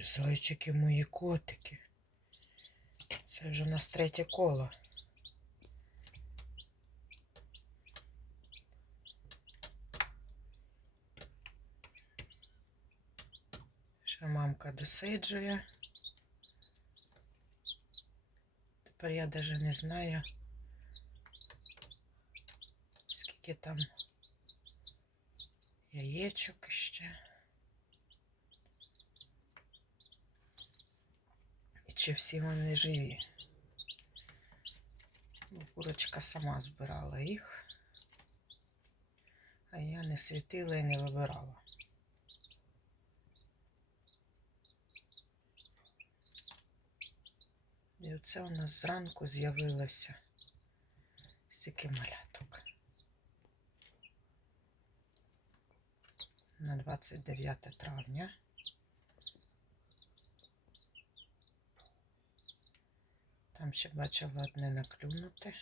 Мої зайчики, мої котики. Це вже у нас третє коло. Ще мамка досиджує. Тепер я навіть не знаю, скільки там яєчок ще. Чи всі вони живі. Бо курочка сама збирала їх, а я не світила і не вибирала. І оце у нас зранку з'явилося стільки маляток. На 29 травня. Там ще бачила одне наклюнуте.